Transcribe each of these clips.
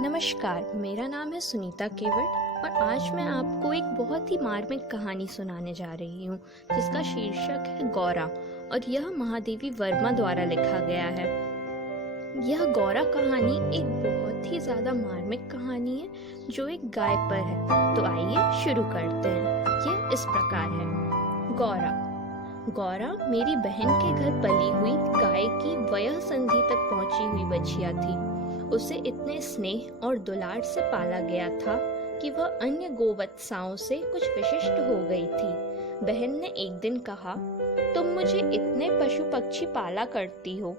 नमस्कार, मेरा नाम है सुनीता केवट और आज मैं आपको एक बहुत ही मार्मिक कहानी सुनाने जा रही हूँ जिसका शीर्षक है गौरा और यह महादेवी वर्मा द्वारा लिखा गया है। यह गौरा कहानी एक बहुत ही ज़्यादा मार्मिक कहानी है जो एक गाय पर है। तो आइए शुरू करते हैं। यह इस प्रकार है। गौरा मेरी बहन के घर पली हुई गाय की वयः संधि तक पहुंची हुई बछिया थी। उसे इतने स्नेह और दुलार से पाला गया था कि वह अन्य गोवत्साओं से कुछ विशिष्ट हो गई थी। बहन ने एक दिन कहा, तुम मुझे इतने पशु पक्षी पाला करती हो,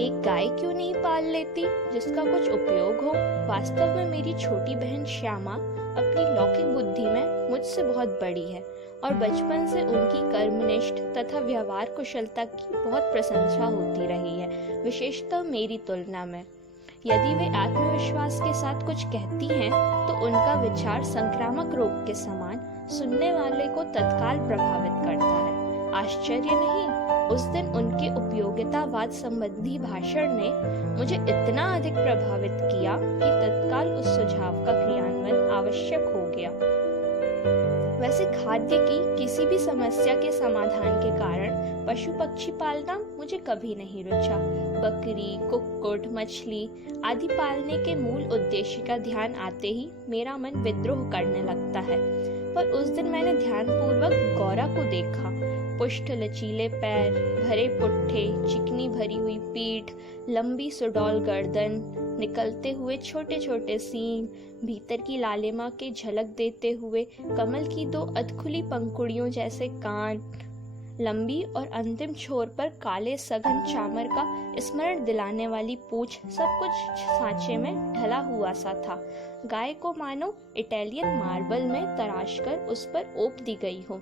एक गाय क्यों नहीं पाल लेती जिसका कुछ उपयोग हो। वास्तव में मेरी छोटी बहन श्यामा अपनी लौकिक बुद्धि में मुझसे बहुत बड़ी है और बचपन से उनकी कर्मनिष्ठ तथा व्यवहार कुशलता की बहुत प्रशंसा होती रही है, विशेषतः मेरी तुलना में। यदि वे आत्मविश्वास के साथ कुछ कहती हैं तो उनका विचार संक्रामक रोग के समान सुनने वाले को तत्काल प्रभावित करता है। आश्चर्य नहीं, उस दिन उनके उपयोगितावाद संबंधी भाषण ने मुझे इतना अधिक प्रभावित किया कि तत्काल उस सुझाव का क्रियान्वयन आवश्यक हो गया। वैसे खाद्य की किसी भी समस्या के समाधान के कारण पशु पक्षी पालना मुझे कभी नहीं रुचा। बकरी, कुक्कुट, मछली आदि पालने के मूल उद्देश्य का ध्यान आते ही मेरा मन विद्रोह करने लगता है। पर उस दिन मैंने ध्यानपूर्वक गौरा को देखा। पुष्ट लचीले पैर, भरे पुट्ठे, चिकनी भरी हुई पीठ, लंबी सुडौल गर्दन, निकलते हुए छोटे छोटे सींग, भीतर की लालिमा के झलक देते हुए कमल की दो अधखुली पंखुड़ियों जैसे कान, लंबी और अंतिम छोर पर काले सघन चामर का स्मरण दिलाने वाली पूंछ, सब कुछ सांचे में ढला हुआ सा था। गाय को मानो इटालियन मार्बल में तराशकर उस पर ओप दी गई हो।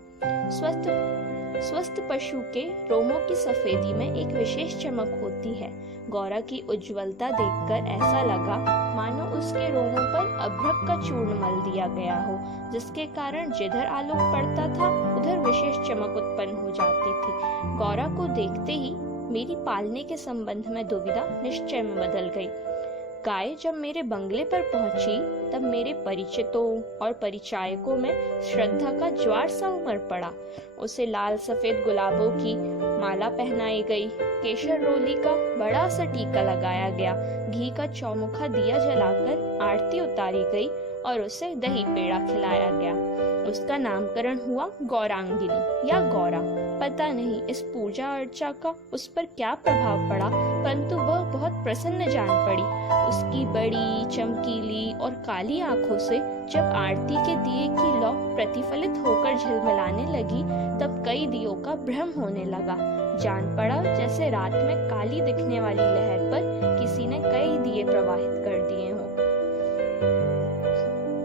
स्वस्थ पशु के रोमों की सफेदी में एक विशेष चमक होती है। गौरा की उज्ज्वलता देखकर ऐसा लगा मानो उसके रोमों पर अभ्रक का चूर्ण मल दिया गया हो, जिसके कारण जिधर आलोक पड़ता था उधर विशेष चमक उत्पन्न हो जाती थी। गौरा को देखते ही मेरी पालने के संबंध में दुविधा निश्चय में बदल गई। गाय जब मेरे बंगले पर पहुंची तब मेरे परिचितों और परिचायकों में श्रद्धा का ज्वार सा उमड़ पड़ा। उसे लाल सफेद गुलाबों की माला पहनाई गई, केशर रोली का बड़ा सा टीका लगाया गया, घी का चौमुखा दिया जलाकर आरती उतारी गई और उसे दही पेड़ा खिलाया गया। उसका नामकरण हुआ गौरांगिनी या गौरा। पता नहीं इस पूजा अर्चा का उस पर क्या प्रभाव पड़ा, परंतु वह बहुत प्रसन्न जान पड़ी। उसकी बड़ी चमकीली और काली आंखों से जब आरती के दिए की लौ प्रतिफलित होकर झिलमिलाने लगी तब कई दियों का भ्रम होने लगा। जान पड़ा जैसे रात में काली दिखने वाली लहर पर किसी ने कई दिए प्रवाहित कर दिए हों।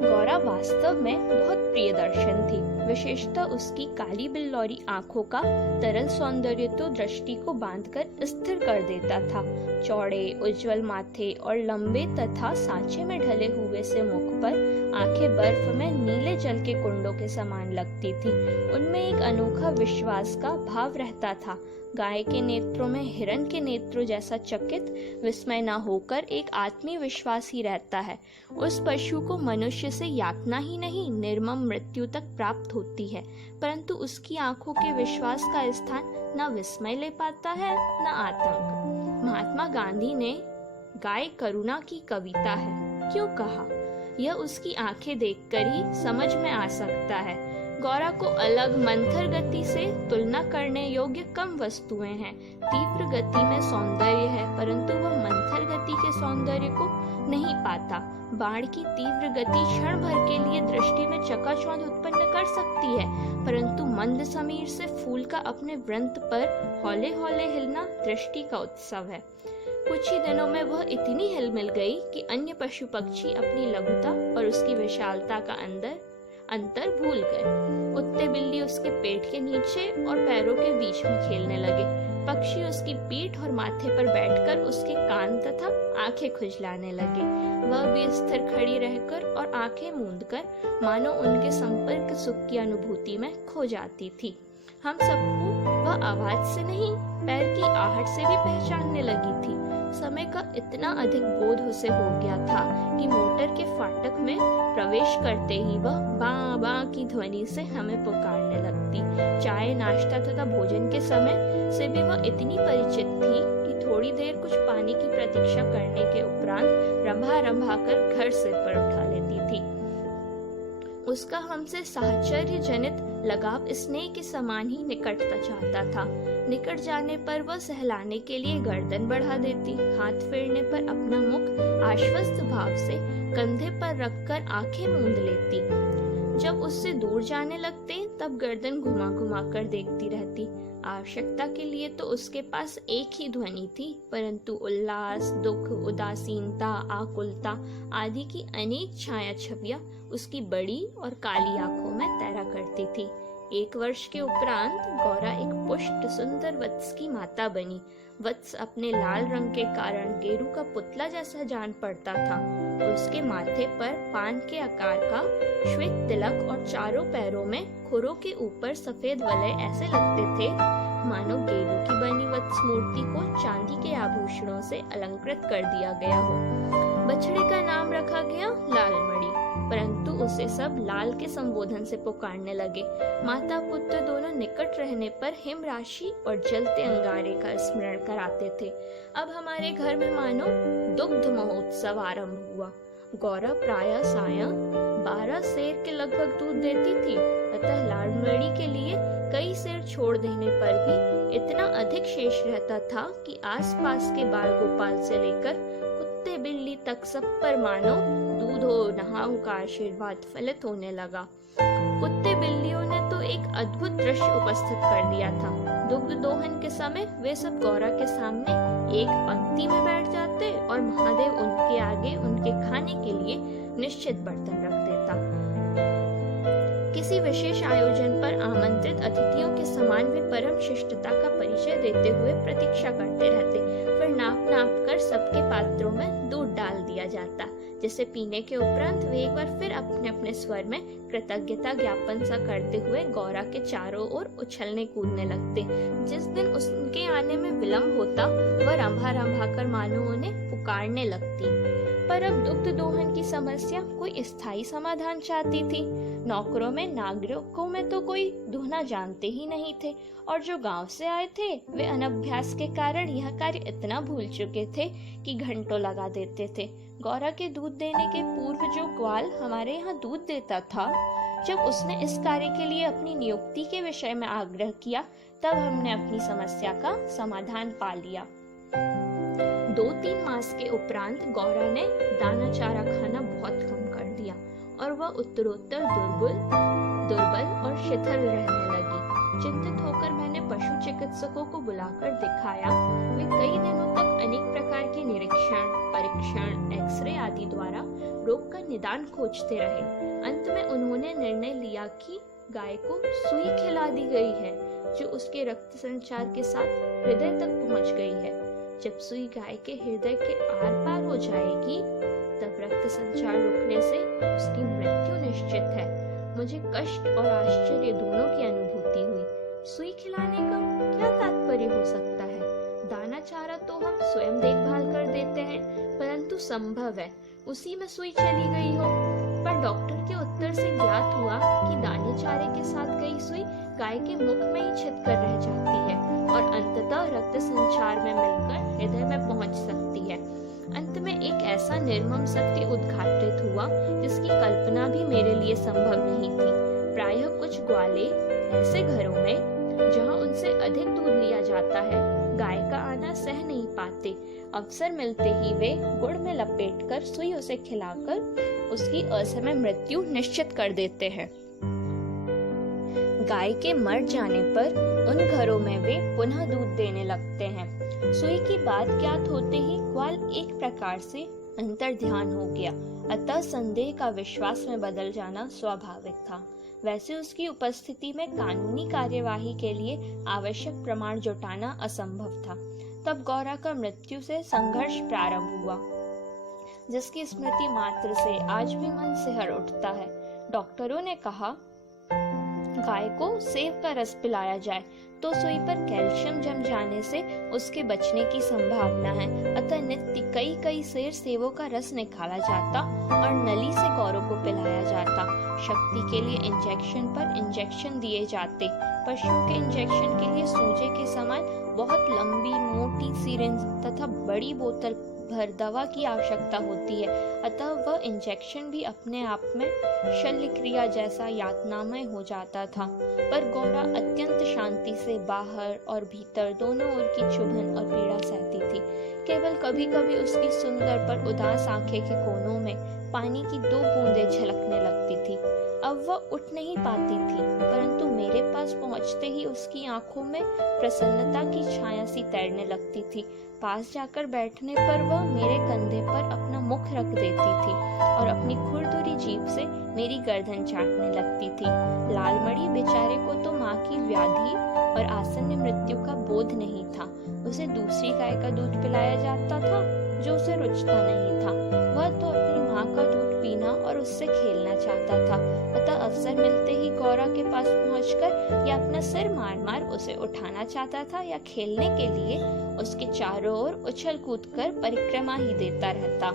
गौरा वास्तव में बहुत प्रिय दर्शन थी। विशेषतः उसकी काली बिल्लौरी आंखों का तरल सौंदर्य तो दृष्टि को बांधकर स्थिर कर देता था। चौड़े उज्जवल माथे और लंबे तथा सांचे में ढले हुए से मुख पर आंखें बर्फ में नीले जल के कुंडों के समान लगती थी। उनमें एक अनोखा विश्वास का भाव रहता था। गाय के नेत्रों में हिरण के नेत्रों जैसा चकित विस्मय न होकर एक आत्मीय विश्वास ही रहता है। उस पशु को मनुष्य से यातना ही नहीं निर्मम मृत्यु तक प्राप्त होती है, परंतु उसकी आंखों के विश्वास का स्थान न विस्मय ले पाता है न आतंक। महात्मा गांधी ने गाय करुणा की कविता है क्यों कहा, यह उसकी आंखें देखकर ही समझ में आ सकता है। गौरा को अलग मंथर गति से तुलना करने योग्य कम वस्तुएं हैं। तीव्र गति में सौंदर्य है, परंतु वह मंथर गति के सौंदर्य को नहीं पाता। बाण की तीव्र गति क्षण भर के लिए दृष्टि में चकाचौंध उत्पन्न कर सकती है, परंतु मंद समीर से फूल का अपने वृंत पर हौले हौले हिलना दृष्टि का उत्सव है। कुछ ही दिनों में वह इतनी हिलमिल गई कि अन्य पशु पक्षी अपनी लघुता और उसकी विशालता का अंतर भूल गए। कुत्ते बिल्ली उसके पेट के नीचे और पैरों के बीच में खेलने लगे। पक्षी उसकी पीठ और माथे पर बैठकर उसके कान तथा आंखें खुजलाने लगे। वह भी स्थिर खड़ी रहकर और आंखें मूंदकर मानो उनके संपर्क सुख की अनुभूति में खो जाती थी। हम सबको वह वह आवाज से नहीं, पैर की आहट से भी पहचानने लगी थी। समय का इतना अधिक बोध उसे हो गया था कि मोटर के फाटक में प्रवेश करते ही वह बां बां की ध्वनि से हमें पुकारने लगती। चाय, नाश्ता तथा भोजन के समय से भी वह इतनी परिचित थी कि थोड़ी देर कुछ पानी की प्रतीक्षा करने के उपरांत रंभा रंभा कर घर से पर उठा लेती थी। उसका हमसे साहचर्य जनित लगाव स्नेह के समान ही निकटता चाहता था। निकट जाने पर वह सहलाने के लिए गर्दन बढ़ा देती, हाथ फेरने पर अपना मुख आश्वस्त भाव से कंधे पर रखकर आंखें मूंद लेती। जब उससे दूर जाने लगते तब गर्दन घुमा घुमा कर देखती रहती। आवश्यकता के लिए तो उसके पास एक ही ध्वनि थी, परंतु उल्लास, दुख, उदासीनता, आकुलता आदि की अनेक छाया छवियां उसकी बड़ी और काली आंखों में तैरा करती थी। 1 वर्ष के उपरांत गौरा एक पुष्ट सुंदर वत्स की माता बनी। वत्स अपने लाल रंग के कारण गेरू का पुतला जैसा जान पड़ता था। उसके माथे पर पान के आकार का श्वेत तिलक और चारों पैरों में खुरों के ऊपर सफेद वलय ऐसे लगते थे मानो गेरू की बनी वत्स मूर्ति को चांदी के आभूषणों से अलंकृत कर दिया गया हो। बछड़े का नाम रखा गया लालमणि, परंतु उसे सब लाल के संबोधन से पुकारने लगे। माता पुत्र दोनों निकट रहने पर हिम राशि और जलते अंगारे का स्मरण कराते थे। अब हमारे घर में मानो दुग्ध महोत्सव आरंभ हुआ। गौरा प्रायः सायं 12 सेर के लगभग दूध देती थी, अतः लालमणि के लिए कई सेर छोड़ देने पर भी इतना अधिक शेष रहता था कि आसपास के बाल गोपाल से लेकर कुत्ते बिल्ली तक सब पर मानो दूधो नहाओ का आशीर्वाद फलित होने लगा। कुत्ते बिल्लियों ने तो एक अद्भुत दृश्य उपस्थित कर दिया था। दुग्ध दोहन के समय वे सब गौरा के सामने एक पंक्ति में बैठ जाते और महादेव उनके आगे उनके खाने के लिए निश्चित बर्तन रख देता। किसी विशेष आयोजन पर आमंत्रित अतिथियों के समान वे परम शिष्टता का परिचय देते हुए प्रतीक्षा करते रहते। फिर नाप नाप कर सबके पात्रों में दूध डाल दिया जाता, जिसे पीने के उपरांत वे एक बार फिर अपने अपने स्वर में कृतज्ञता ज्ञापन सा करते हुए गौरा के चारों ओर उछलने कूदने लगते। जिस दिन उनके आने में विलंब होता वह रंभा रंभा कर मानो उन्हें पुकारने लगती। पर अब दुग्ध दोहन की समस्या कोई स्थायी समाधान चाहती थी। नौकरों में नागरिकों में तो कोई दुहना जानते ही नहीं थे, और जो गांव से आए थे वे अनभ्यास के कारण यह कार्य इतना भूल चुके थे कि घंटों लगा देते थे। गौरा के दूध देने के पूर्व जो ग्वाल हमारे यहाँ दूध देता था, जब उसने इस कार्य के लिए अपनी नियुक्ति के विषय में आग्रह किया तब हमने अपनी समस्या का समाधान पा लिया। 2-3 मास के उपरांत गौरा ने दाना चारा खाना बहुत कम कर दिया और वह उत्तरोत्तर दुर्बल और शिथिल रहने लगी। चिंतित होकर मैंने पशु चिकित्सकों को बुलाकर दिखाया। वे कई दिनों तक अनेक प्रकार के निरीक्षण, परीक्षण, एक्सरे आदि द्वारा रोग का निदान खोजते रहे। अंत में उन्होंने निर्णय लिया कि गाय को सुई खिला दी गई है, जो उसके रक्त संचार के साथ हृदय तक पहुंच गई है। जब सुई गाय के हृदय के आर पार हो जाएगी तब रक्त संचार रुकने से उसकी मृत्यु निश्चित है। मुझे कष्ट और आश्चर्य दोनों की अनुभूति हुई। सुई खिलाने का क्या तात्पर्य हो सकता है? दाना चारा तो हम स्वयं देखभाल कर देते हैं, परंतु संभव है उसी में सुई चली गई हो। पर डॉक्टर के उत्तर से ज्ञात हुआ कि दाने चारे के साथ गई सुई गाय के मुख में ही छिपकर रह जाती है और अंततः रक्त संचार में मिलकर हृदय में पहुंच सकती है। अंत में एक ऐसा निर्मम सत्य उद्घाटित हुआ जिसकी कल्पना भी मेरे लिए संभव नहीं थी। प्रायः कुछ ग्वाले ऐसे घरों में जहां उनसे अधिक दूध लिया जाता है गाय का आना सह नहीं पाते। अवसर मिलते ही वे गुड़ में लपेटकर सुई उसे खिलाकर उसकी असमय मृत्यु निश्चित कर देते हैं। गाय के मर जाने पर उन घरों में वे पुनः दूध देने लगते हैं। सुई की बात ज्ञात होते ही ग्वाल एक प्रकार से अंतर्ध्यान हो गया, अतः संदेह का विश्वास में बदल जाना स्वाभाविक था। वैसे उसकी उपस्थिति में कानूनी कार्यवाही के लिए आवश्यक प्रमाण जुटाना असंभव था। तब गौरा का मृत्यु से संघर्ष प्रारंभ हुआ, जिसकी स्मृति मात्र से आज भी मन सिहर उठता है। डॉक्टरों ने कहा, गाय को सेब का रस पिलाया जाए तो सुई पर कैल्शियम जम जाने से उसके बचने की संभावना है। अतः नित्य कई कई सेर सेबों का रस निकाला जाता और नली से गौरों को पिलाया जाता। शक्ति के लिए इंजेक्शन पर इंजेक्शन दिए जाते। पशुओं के इंजेक्शन के लिए सूजे के समान बहुत लंबी मोटी सिरिंज तथा बड़ी बोतल भर दवा की आवश्यकता होती है। अतः वह इंजेक्शन भी अपने आप में शल्य क्रिया जैसा यातनामय हो जाता था। पर गौरा अत्यंत शांति से बाहर और भीतर दोनों ओर की चुभन और पीड़ा सहती थी। केवल कभी कभी उसकी सुंदर पर उदास आंखें के कोनों में पानी की 2 बूंदें झलकने लगती थी। अब वह उठ नहीं पाती थी, परंतु मेरे पास पहुंचते ही उसकी आंखों में प्रसन्नता की छाया सी तैरने लगती थी। पास जाकर बैठने पर वह मेरे कंधे पर अपना मुख रख देती थी और अपनी खुरदुरी जीभ से मेरी गर्दन चाटने लगती थी। लालमणि बेचारे को तो माँ की व्याधि और आसन्न मृत्यु का बोध नहीं था। उसे दूसरी गाय का दूध पिलाया जाता था जो उसे रुचता नहीं था। वह तो अपनी माँ का दूध पीना और उससे खेलना चाहता था। अतः अवसर मिलते ही गौरा के पास पहुंचकर या अपना सिर मार मार उसे उठाना चाहता था या खेलने के लिए उसके चारों ओर उछल कूद कर परिक्रमा ही देता रहता।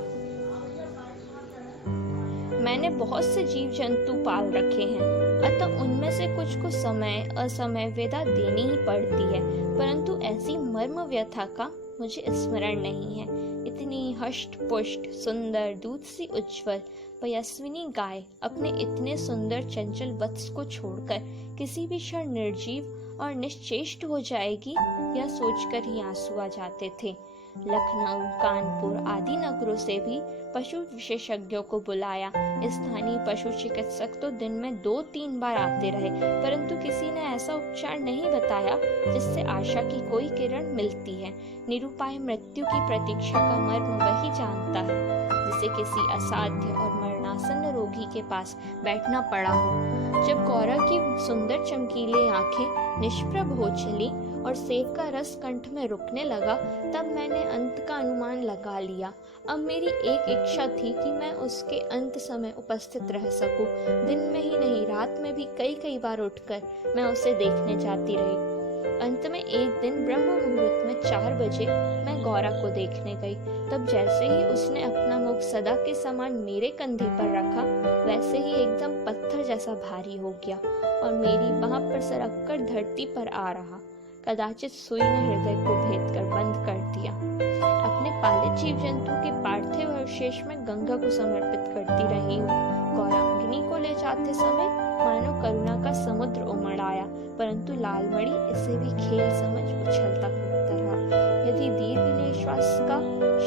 मैंने बहुत से जीव जंतु पाल रखे हैं, अतः उनमें से कुछ को समय असमय वेदा देनी ही पड़ती है, परंतु ऐसी मर्म व्यथा का मुझे स्मरण नहीं है। इतनी हष्ट पुष्ट सुंदर दूध सी उज्ज्वल पयस्विनी गाय अपने इतने सुंदर चंचल वत्स को छोड़कर किसी भी क्षण निर्जीव और निश्चेष्ट हो जाएगी, यह सोचकर ही आंसू आ जाते थे। लखनऊ, कानपुर आदि नगरों से भी पशु विशेषज्ञों को बुलाया। स्थानीय पशु चिकित्सक तो दिन में 2-3 बार आते रहे, परंतु किसी ने ऐसा उपचार नहीं बताया जिससे आशा की कोई किरण मिलती है। निरुपाय मृत्यु की प्रतीक्षा का मर्म वही जानता है जिसे किसी असाध्य और मरणासन्न रोगी के पास बैठना पड़ा हो। जब गौरा की सुंदर चमकीली आंखें निष्प्रभ हो चली और सेब का रस कंठ में रुकने लगा, तब मैंने अंत का अनुमान लगा लिया। अब मेरी एक इच्छा थी कि मैं उसके अंत समय उपस्थित रह सकूं। दिन में ही नहीं, रात में भी कई कई बार उठकर मैं उसे देखने जाती रही। अंत में एक दिन ब्रह्म मुहूर्त में 4 बजे मैं गौरा को देखने गई। तब जैसे ही उसने अपना मुख सदा के समान मेरे कंधे पर रखा, वैसे ही एकदम पत्थर जैसा भारी हो गया और मेरी बाह पर सरक कर धरती पर आ रहा। कदाचित सुई ने हृदय को भेद कर बंद कर दिया। अपने पालित जीव जंतु के पार्थिव अवशेष में गंगा को समर्पित करती रही हूँ। गौरांगिनी को ले जाते समय मानो करुणा का समुद्र उमड़ आया, परंतु लालमणि इसे भी खेल समझ उछलता कूदता रहा। यदि दीर्घ निश्वास का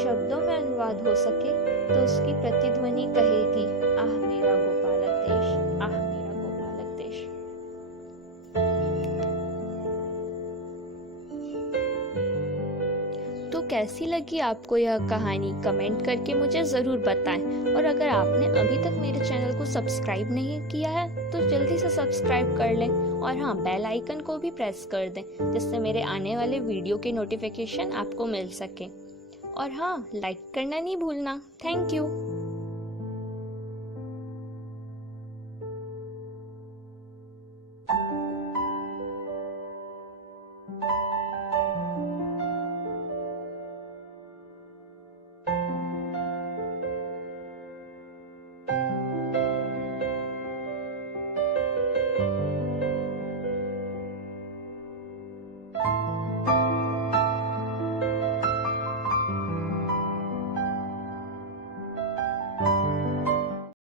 शब्दों में अनुवाद हो सके तो उसकी प्रतिध्वनि कहेगी, आह मेरा गोपालक देश, आह मेरा गोपालक देश। तो कैसी लगी आपको यह कहानी, कमेंट करके मुझे ज़रूर बताएं। और अगर आपने अभी तक मेरे चैनल को सब्सक्राइब नहीं किया है तो जल्दी से सब्सक्राइब कर लें और हाँ, बेल आइकन को भी प्रेस कर दें जिससे मेरे आने वाले वीडियो के नोटिफिकेशन आपको मिल सके। और हाँ, लाइक करना नहीं भूलना। Thank you.